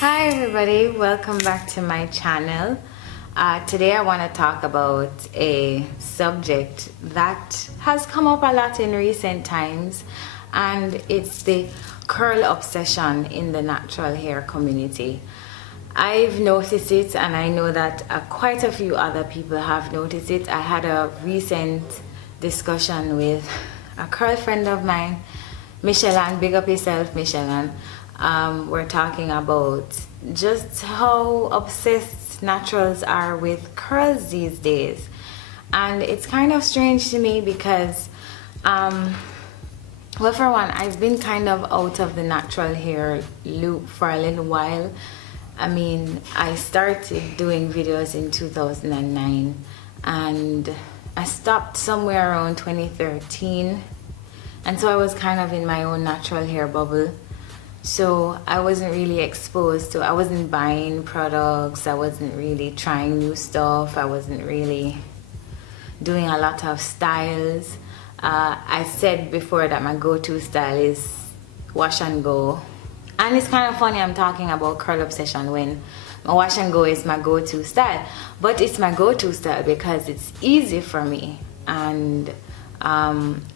Hi everybody, welcome back to my channel. Today I want to talk about a subject that has come up a lot in recent times, and it's the curl obsession in the natural hair community. I've noticed it, and I know that quite a few other people have noticed it. I had a recent discussion with a curl friend of mine, Michelin. Big up yourself, Michelin. We're talking about just how obsessed naturals are with curls these days, and it's kind of strange to me because well, for one, I've been kind of out of the natural hair loop for a little while. I mean, I started doing videos in 2009 and I stopped somewhere around 2013, and so I was kind of in my own natural hair bubble. So I wasn't really exposed to, I wasn't buying products, I wasn't really trying new stuff, I wasn't really doing a lot of styles. I said before that my go-to style is wash and go. And it's kind of funny I'm talking about curl obsession when my wash and go is my go-to style. But it's my go-to style because it's easy for me, and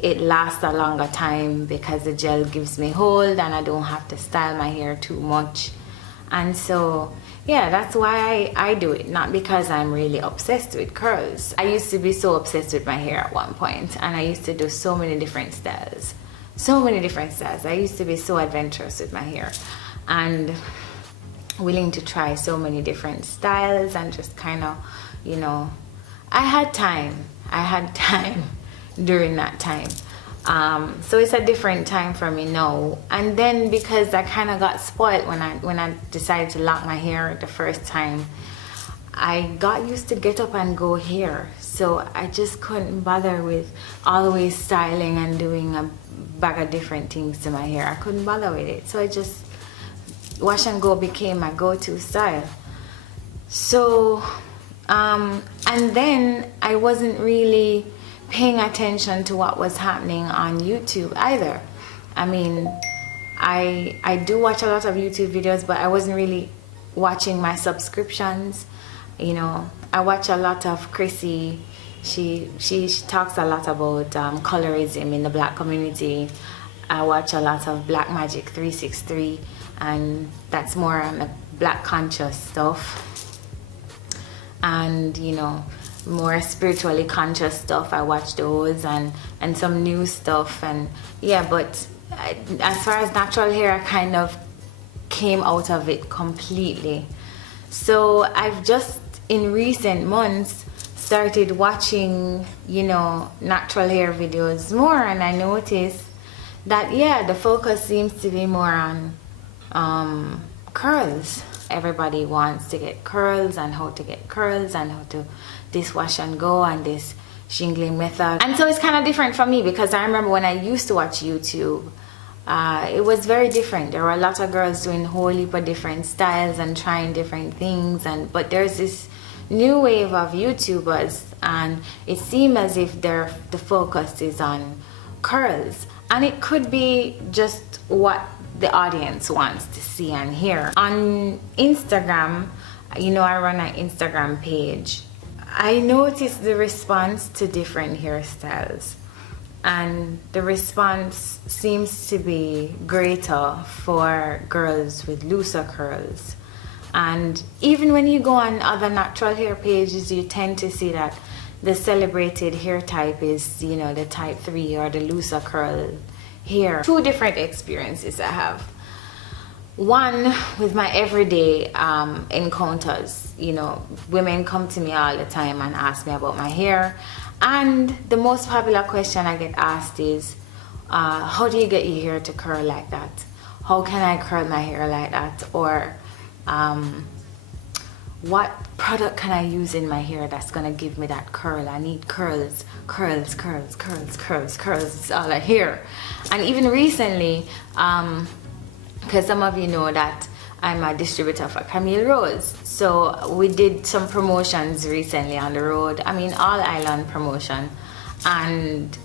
it lasts a longer time because the gel gives me hold and I don't have to style my hair too much. And so yeah, that's why I do it, not because I'm really obsessed with curls. I used to be so obsessed with my hair at one point, and I used to do so many different styles. I used to be so adventurous with my hair and willing to try so many different styles, and just kind of, you know, I had time during that time. So it's a different time for me now. And then because I kind of got spoiled when I decided to lock my hair the first time, I got used to get up and go hair. So I just couldn't bother with always styling and doing a bag of different things to my hair. I couldn't bother with it. So I just, wash and go became my go-to style. So and then I wasn't really paying attention to what was happening on YouTube either. I mean, I do watch a lot of YouTube videos, but I wasn't really watching my subscriptions. You know, I watch a lot of Chrissy. She talks a lot about colorism in the black community. I watch a lot of Black Magic 363, and that's more on the black conscious stuff. And you know, more spiritually conscious stuff, I watch those, and some new stuff. And yeah, but as far as natural hair, I kind of came out of it completely. So I've just in recent months started watching, you know, natural hair videos more, and I noticed that yeah, the focus seems to be more on curls. Everybody wants to get curls, and how to get curls, and how to this wash and go and this shingling method. And so it's kind of different for me, because I remember when I used to watch YouTube, it was very different. There were a lot of girls doing a whole heap of different styles and trying different things, but there's this new wave of YouTubers, and it seems as if the focus is on curls, and it could be just what the audience wants to see and hear. On Instagram, you know, I run an Instagram page. I noticed the response to different hairstyles, and the response seems to be greater for girls with looser curls. And even when you go on other natural hair pages, you tend to see that the celebrated hair type is, you know, the type 3 or the looser curl hair. Two different experiences I have. One, with my everyday encounters. You know, women come to me all the time and ask me about my hair, and the most popular question I get asked is, how do you get your hair to curl like that? How can I curl my hair like that? Or what product can I use in my hair that's gonna give me that curl? I need curls. It's all I hear. And even recently, because some of you know that I'm a distributor for Camille Rose, so we did some promotions recently on the road. I mean, all island promotion, and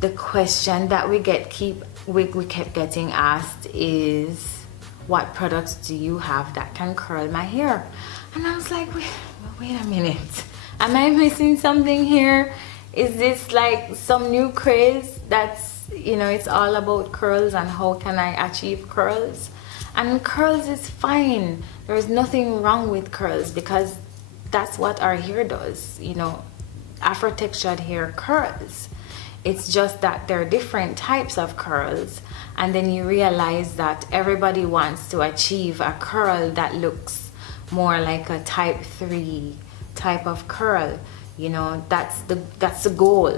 the question that we kept getting asked is, what products do you have that can curl my hair? And I was like, wait a minute, am I missing something here? Is this like some new craze that's, you know, it's all about curls and how can I achieve curls? And curls is fine. There's nothing wrong with curls because that's what our hair does. You know, Afro textured hair curls. It's just that there are different types of curls, and then you realize that everybody wants to achieve a curl that looks more like a type 3 type of curl. You know, that's the goal.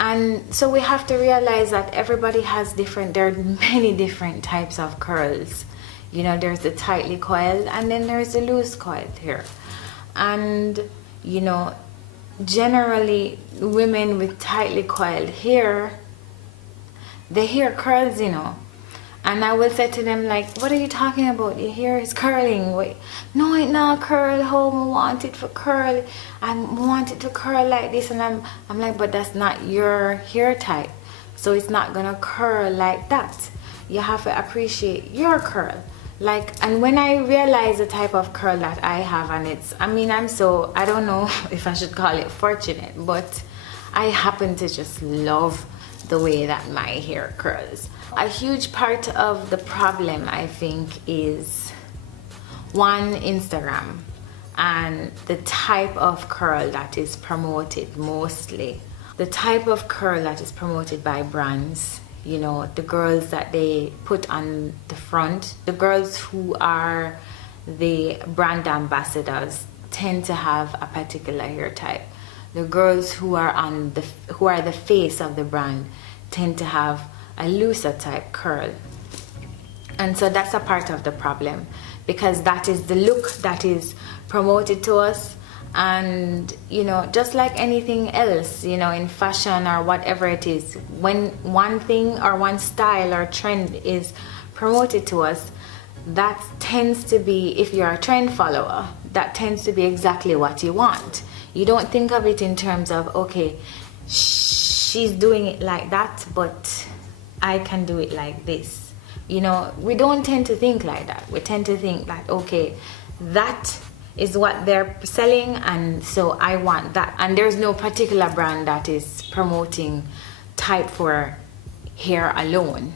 And so we have to realize that everybody has there are many different types of curls. You know, there's the tightly coiled and then there's the loose coiled hair. And, you know, generally women with tightly coiled hair, the hair curls, you know. And I will say to them, like, what are you talking about? Your hair is curling. Wait, no, it not curl. How I want it for curl. I want it to curl like this. And I'm like, but that's not your hair type. So it's not gonna curl like that. You have to appreciate your curl. Like, and when I realize the type of curl that I have, and it's, I mean, I don't know if I should call it fortunate, but I happen to just love the way that my hair curls. A huge part of the problem, I think, is one, Instagram and the type of curl that is promoted mostly. The type of curl that is promoted by brands, you know, the girls that they put on the front, the girls who are the brand ambassadors tend to have a particular hair type. The girls who are the face of the brand tend to have a looser type curl. And so that's a part of the problem, because that is the look that is promoted to us. And, you know, just like anything else, you know, in fashion or whatever it is, when one thing or one style or trend is promoted to us, that tends to be, if you're a trend follower, that tends to be exactly what you want. You don't think of it in terms of, okay, she's doing it like that, but I can do it like this. You know, we don't tend to think like that. We tend to think that, okay, that is what they're selling, and so I want that. And there's no particular brand that is promoting type 4 hair alone.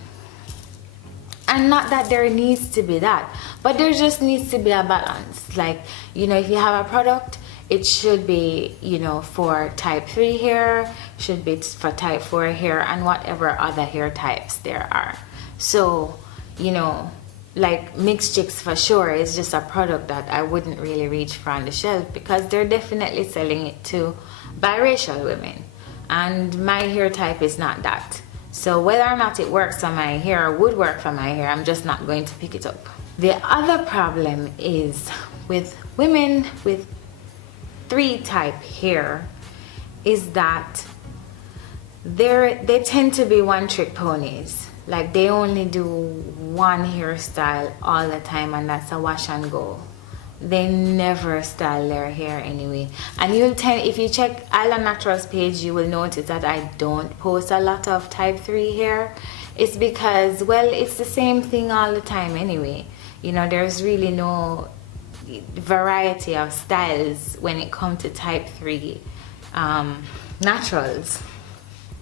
And not that there needs to be that, but there just needs to be a balance. Like, you know, if you have a product, it should be, you know, for type 3 hair, should be for type 4 hair, and whatever other hair types there are. So, you know, like Mixed Chicks for sure is just a product that I wouldn't really reach for on the shelf, because they're definitely selling it to biracial women, and my hair type is not that. So whether or not it works on my hair or would work for my hair, I'm just not going to pick it up. The other problem is with women with 3 type hair is that they tend to be one trick ponies. Like, they only do one hairstyle all the time, and that's a wash and go. They never style their hair anyway. And if you check Island Naturals page, you will notice that I don't post a lot of type 3 hair. It's because, well, it's the same thing all the time anyway. You know, there's really no variety of styles when it comes to type 3 naturals.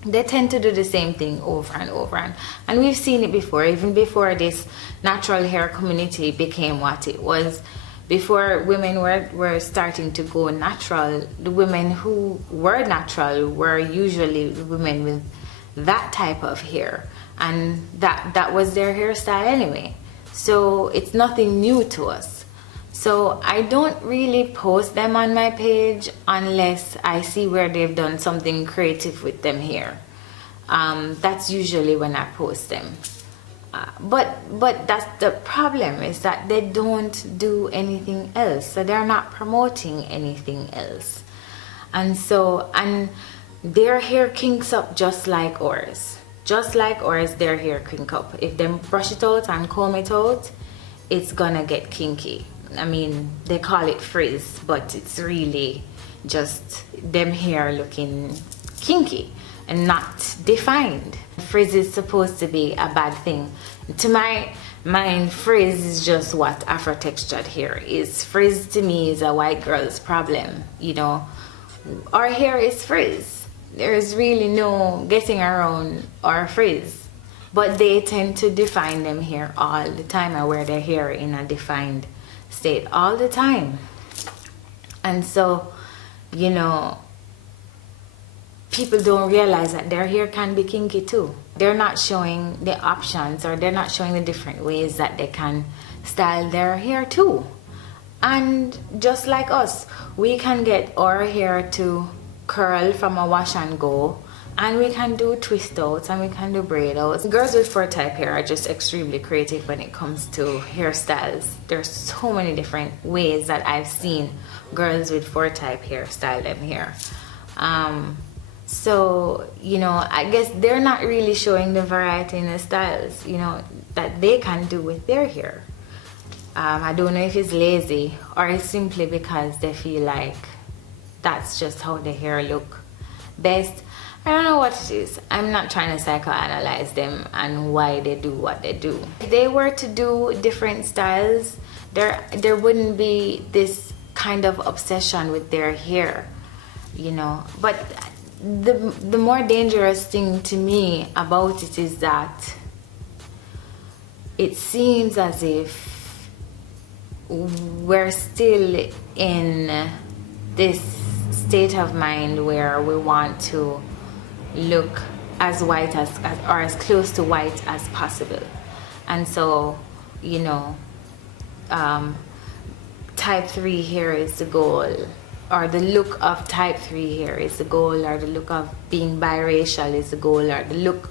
They tend to do the same thing over and over, and we've seen it before, even before this natural hair community became what it was. Before women were starting to go natural, the women who were natural were usually women with that type of hair, and that was their hairstyle anyway. So it's nothing new to us. So I don't really post them on my page unless I see where they've done something creative with them here. That's usually when I post them. But that's the problem, is that they don't do anything else. So they're not promoting anything else. And their hair kinks up just like ours. Just like ours, their hair kink up. If they brush it out and comb it out, it's gonna get kinky. I mean, they call it frizz, but it's really just them hair looking kinky and not defined. Frizz is supposed to be a bad thing. To my mine frizz is just what Afro textured hair is. Frizz to me is a white girl's problem, you know. Our hair is frizz. There's really no getting around our frizz. But they tend to define them hair all the time. I wear their hair in a defined state all the time. And so, you know, people don't realize that their hair can be kinky too. They're not showing the options, or they're not showing the different ways that they can style their hair too. And just like us, we can get our hair to curl from a wash and go, and we can do twist outs, and we can do braid outs. Girls with 4 type hair are just extremely creative when it comes to hairstyles. There's so many different ways that I've seen girls with 4 type hair style them hair. So, you know, I guess they're not really showing the variety in the styles, you know, that they can do with their hair. I don't know if it's lazy, or it's simply because they feel like that's just how the hair look best. I don't know what it is. I'm not trying to psychoanalyze them and why they do what they do. If they were to do different styles, there wouldn't be this kind of obsession with their hair, you know. But the more dangerous thing to me about it is that it seems as if we're still in this state of mind where we want to look as white as or as close to white as possible. And so, you know, type 3 hair is the goal, or the look of type 3 hair is the goal, or the look of being biracial is the goal, or the look,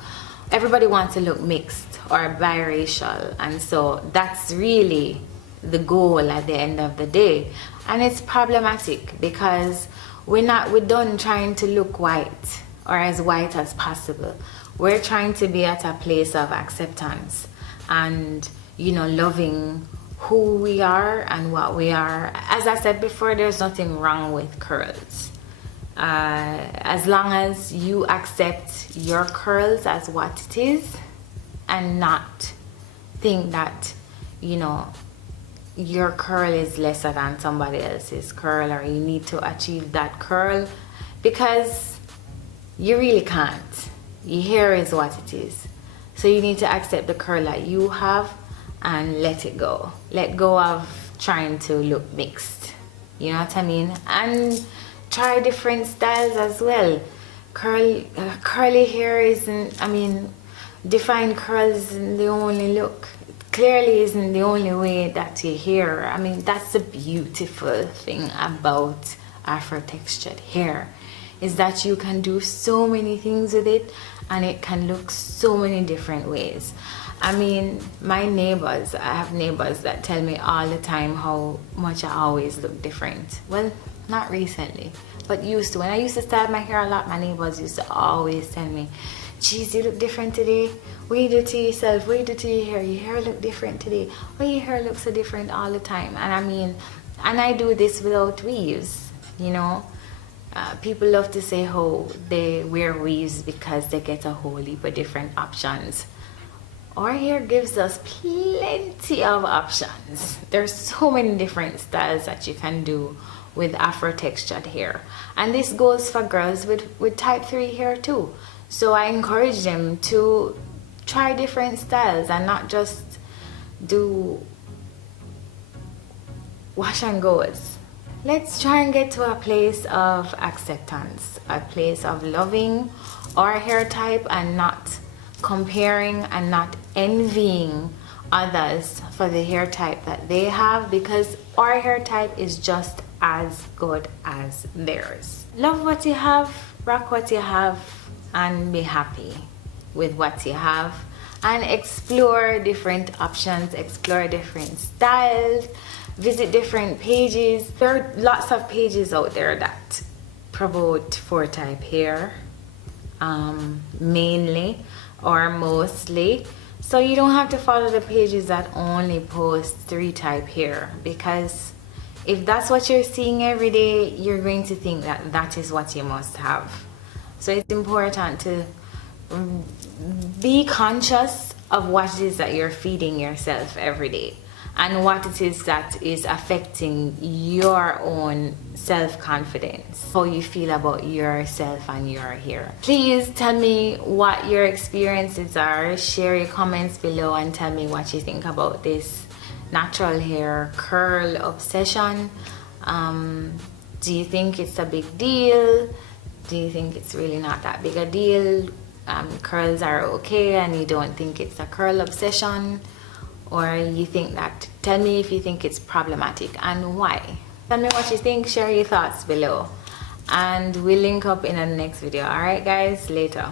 everybody wants to look mixed or biracial. And so that's really the goal at the end of the day. And it's problematic because we're done trying to look white or as white as possible. We're trying to be at a place of acceptance and, you know, loving who we are and what we are. As I said before, there's nothing wrong with curls. As long as you accept your curls as what it is and not think that, you know, your curl is lesser than somebody else's curl, or you need to achieve that curl, because you really can't. Your hair is what it is. So you need to accept the curl that you have and let it go. Let go of trying to look mixed. You know what I mean? And try different styles as well. Curly hair isn't, I mean, defined curls isn't the only look. Clearly isn't the only way that your hair, I mean, that's the beautiful thing about Afro textured hair, is that you can do so many things with it and it can look so many different ways. I mean, my neighbors, I have neighbors that tell me all the time how much I always look different. Well, not recently, but used to. When I used to style my hair a lot, my neighbors used to always tell me, "Geez, you look different today. What you do to yourself? What you do to your hair? Your hair look different today. Why your hair looks so different all the time?" And I mean, and I do this without weaves, you know. People love to say how they wear weaves because they get a whole heap of different options. Our hair gives us plenty of options. There's so many different styles that you can do with Afro textured hair. And this goes for girls with type 3 hair too. So I encourage them to try different styles and not just do wash and goes. Let's try and get to a place of acceptance, a place of loving our hair type and not comparing and not envying others for the hair type that they have, because our hair type is just as good as theirs. Love what you have, rock what you have, and be happy with what you have, and explore different options, explore different styles, visit different pages. There are lots of pages out there that promote 4 type hair, mainly or mostly. So you don't have to follow the pages that only post 3 type hair, because if that's what you're seeing every day, you're going to think that that is what you must have. So it's important to be conscious of what it is that you're feeding yourself every day, and what it is that is affecting your own self-confidence, how you feel about yourself and your hair. Please tell me what your experiences are. Share your comments below and tell me what you think about this natural hair curl obsession. Do you think it's a big deal? Do you think it's really not that big a deal? Curls are okay and you don't think it's a curl obsession? Or you think that, tell me if you think it's problematic and why. Tell me what you think, share your thoughts below, and we'll link up in the next video. Alright guys, later.